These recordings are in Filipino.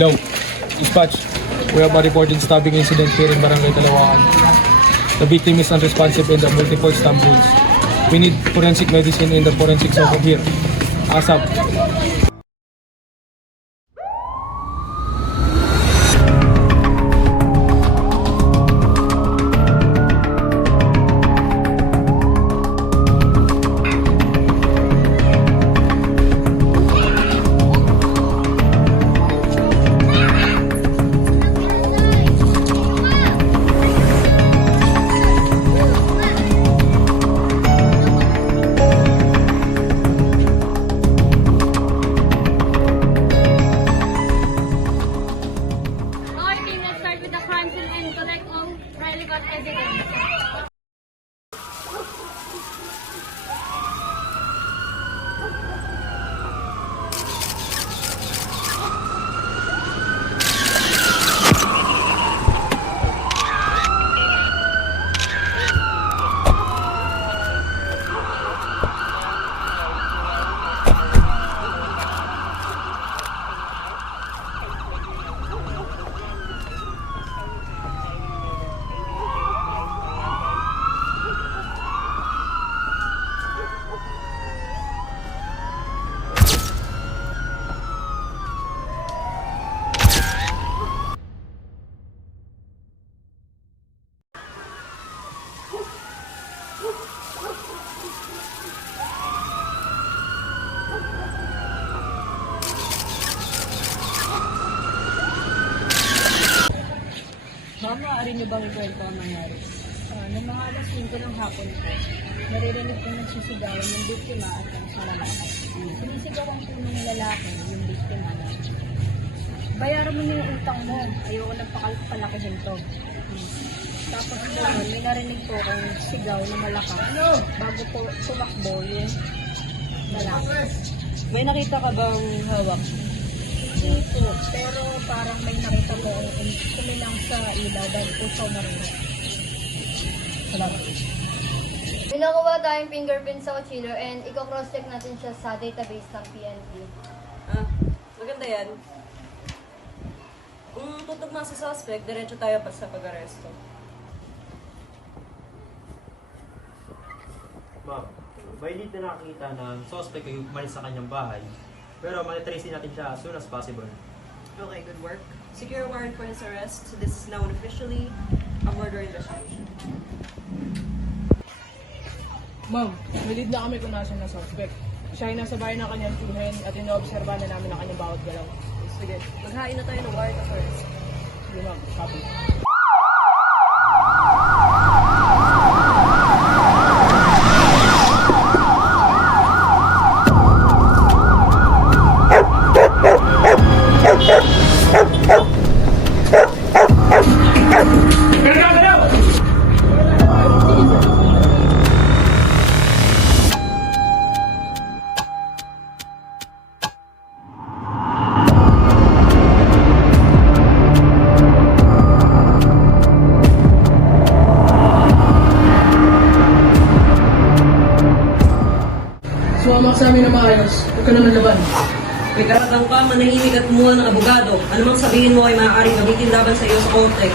Hello. Dispatch. We have a reported stabbing incident here in Barangay Talawakan. The victim is unresponsive and the multiple stab wounds. We need forensic medicine in the forensic center here. ASAP. And collect all relevant evidence. Ma'am, maaari niyo bang ikwento ang nangyari? Noong mga alas 5 ng hapon po, naririnig ko nagsisigawan yung biktima at ang sa lalaki. Sinisigawan po ng lalaki yung biktima na, bayaran mo na yung utang mo, ayoko nang palakihin to. Tapos po, may narinig po kong sigaw na malakas bago po tumakbo yung lalaki. May nakita ka bang hawak? Hindi po, pero parang may nakita po kung kumilang sa ilaw dahil po sa marunong. Salamat. May nakuha tayong fingerprint sa kutsilyo and i-cross-check natin siya sa database ng PNP. Maganda yan. Kung tutugma sa suspect, diretso tayo pa sa pag-aresto. Ma'am, may lead na nakakita ng suspect ay umalis sa kanyang bahay. Pero monitracing natin siya as soon as possible. Okay, good work. Secure a warrant for his arrest. So this is now officially a murder investigation. Ma'am, nilid na kami kung nasan na suspect. Siya ay nasa bahay ng kanyang tihen at inoobserba na namin ang kanyang bawat galaw. Sige, maghain na tayo ng warrant of arrest. Sige ma'am, copy. Sumamak sa amin na maayos. Huwag ka naman laban. May karapatan ka manahimik at kumuha ng abogado. Ano mang sabihin mo ay maaaring gamitin laban sa iyo sa korte.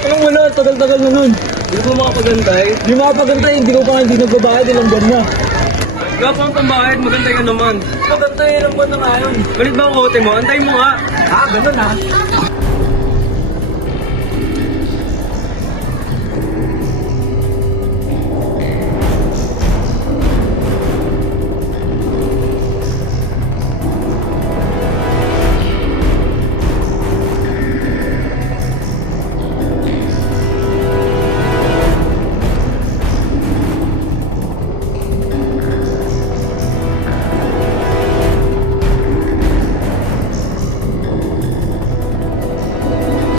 Anong wala? Tagal-tagal na nun. Hindi ko makapagantay. Di makapagantay, hindi ko pa nga hindi nagbabayad, ilang buwan na. Wala pang pambayad, magantay ka naman. Magantay lang ba na ngayon? Balit ba ang kote mo? Antay mo nga. Ganun ha.